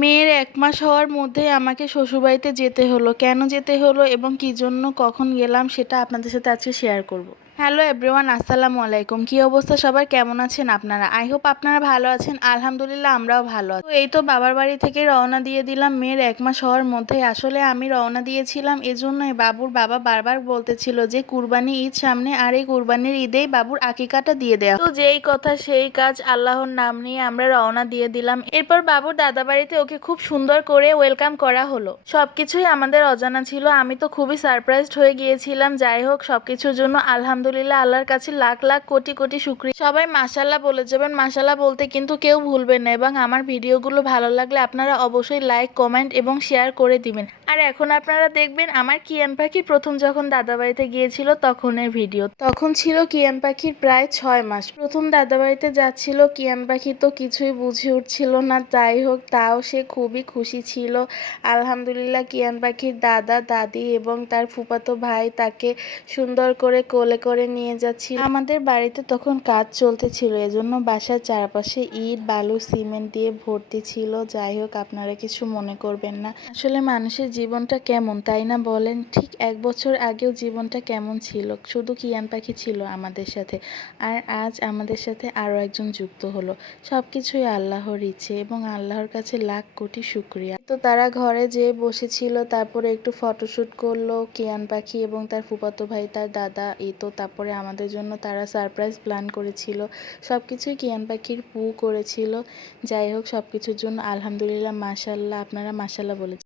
মেয়ের ১ মাস হওয়ার মধ্যেই আমাকে শ্বশুরবাড়িতে যেতে হলো। কেন যেতে হলো এবং কী জন্য কখন গেলাম সেটা আপনাদের সাথে আজকে শেয়ার করব। হ্যালো এভরিওয়ান, আসসালামু আলাইকুম। কী অবস্থা সবার, কেমন আছেন আপনারা? আই হোপ আপনারা ভালো আছেন। আলহামদুলিল্লাহ আমরাও ভালো আছি। তো এই তো বাবার বাড়ি থেকে রওনা দিয়ে দিলাম মেয়ের ১ মাস হওয়ার মধ্যেই। আসলে আমি রওনা দিয়েছিলাম এজন্যই, বাবুর বাবা বারবার বলতেছিল যে কুরবানি ঈদ সামনে, আর এই কুরবানির ঈদেই বাবুর আকিকাটা দিয়ে দেওয়া। তো যেই কথা সেই কাজ, আল্লাহর নাম নিয়ে আমরা রওনা দিয়ে দিলাম। এরপর বাবুর দাদা বাড়িতে ওকে খুব সুন্দর করে ওয়েলকাম করা হলো। সবকিছুই আমাদের অজানা ছিল, আমি তো খুবই সারপ্রাইজড হয়ে গিয়েছিলাম। যাই হোক, সবকিছুর জন্য আলহামদুলিল্লাহ আল্লাহর কাছে লাখ লাখ কোটি কোটি শুকরিয়া। সবাই মাশাল্লাহ বলে যাবেন, মাশাল্লাহ বলতে কিন্তু কেউ ভুলবেন না। এবং আমার ভিডিওগুলো ভালো লাগলে আপনারা অবশ্যই লাইক, কমেন্ট এবং শেয়ার করে দিবেন। আর এখন আপনারা দেখবেন আমার কিয়ান পাখি প্রথম যখন দাদা বাড়িতে গিয়েছিল তখনের ভিডিও। তখন ছিল কিয়ান পাখির প্রায় 6 মাস। প্রথম দাদা বাড়িতে যাচ্ছিল কিয়ান পাখি, তো কিছুই বুঝে উঠছিল না। যাই হোক, তাও সে খুবই খুশি ছিল। আলহামদুলিল্লাহ কিয়ান পাখির দাদা, দাদি এবং তার ফুফাতো ভাই তাকে সুন্দর করে কোলে করে নিয়ে যাচ্ছিল। আমাদের বাড়িতে তখন কাজ চলতেছিল, এজন্য বাসার চারপাশে ইট, বালু, সিমেন্ট দিয়ে ভর্তি ছিল। যাই হোক, আপনারা কিছু মনে করবেন না। আসলে মানুষের জীবনটা কেমন, তাই না বলেন? ঠিক 1 বছর আগেও জীবনটা কেমন ছিল, শুধু কিয়ান পাখি ছিল আমাদের সাথে, আর আজ আমাদের সাথে আরও একজন যুক্ত হলো। সব কিছুই আল্লাহর ইচ্ছে এবং আল্লাহর কাছে লাখ কোটি শুকরিয়া। তো তারা ঘরে যেয়ে বসেছিল, তারপরে একটু ফটোশ্যুট করলো কিয়ান পাখি এবং তার ফুফাতো ভাই, তার দাদা। এই তো তারপরে আমাদের জন্য তারা সারপ্রাইজ প্ল্যান করেছিল। সব কিছুই কিয়ান পাখির পু করেছিল। যাই হোক, সব কিছুর জন্য আলহামদুলিল্লাহ, মাশাল্লাহ। আপনারা মাশাল্লাহ বলে